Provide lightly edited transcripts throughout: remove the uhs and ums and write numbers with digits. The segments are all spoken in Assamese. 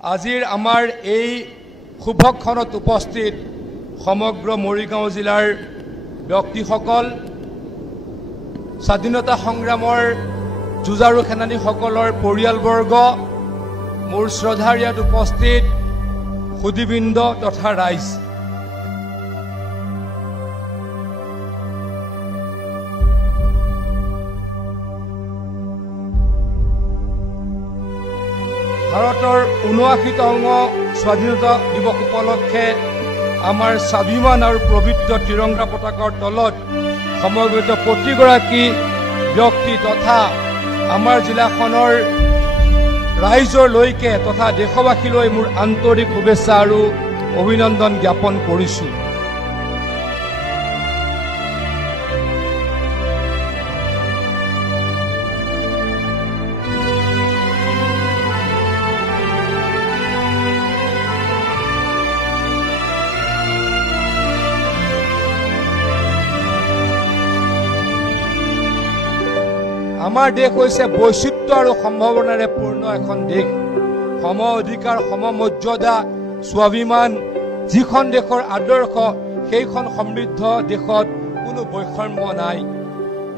আজিৰ আমাৰ এই শুভক্ষণত উপস্থিত সমগ্ৰ মৰিগাঁও জিলাৰ ব্যক্তিসকল, স্বাধীনতা সংগ্ৰামৰ যুঁজাৰু সেনানীসকলৰ পৰিয়ালবৰ্গ, মোৰ শ্ৰদ্ধাৰ ইয়াত উপস্থিত সুধীবৃন্দ তথা ৰাইজ, ভাৰতৰ ৭৯তম স্বাধীনতা দিৱস উপলক্ষে আমাৰ স্বাভিমান আৰু পবিত্ৰ তিৰংগা পতাকাৰ তলত সমবেত প্ৰতিগৰাকী ব্যক্তি তথা আমাৰ জিলাখনৰ ৰাইজৰলৈকে তথা দেশবাসীলৈ মোৰ আন্তৰিক শুভেচ্ছা আৰু অভিনন্দন জ্ঞাপন কৰিছোঁ। আমাৰ দেশ হৈছে বৈচিত্ৰ্য আৰু সম্ভাৱনাৰে পূৰ্ণ এখন দেশ। সম অধিকাৰ, সমমৰ্যাদা, স্বাভিমান, যিখন দেশৰ আদৰ্শ, সেইখন সমৃদ্ধ দেশত কোনো বৈষম্য নাই।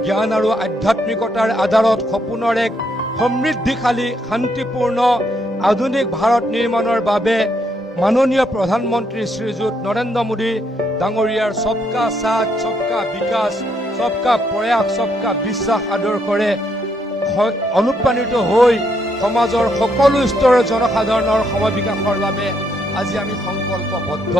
জ্ঞান আৰু আধ্যাত্মিকতাৰ আধাৰত সপোনৰ এক সমৃদ্ধিশালী, শান্তিপূৰ্ণ আধুনিক ভাৰত নিৰ্মাণৰ বাবে মাননীয় প্ৰধানমন্ত্ৰী শ্ৰীযুত নৰেন্দ্ৰ মোদী ডাঙৰীয়াৰ সবকা সাথ, সবকা বিকাশ, সবকা প্ৰয়াস, সবকা বিশ্বাস আদৰ্শৰে অনুপ্ৰাণিত হৈ সমাজৰ সকলো স্তৰৰ জনসাধাৰণৰ সমবিকাশৰ বাবে আজি আমি সংকল্পবদ্ধ।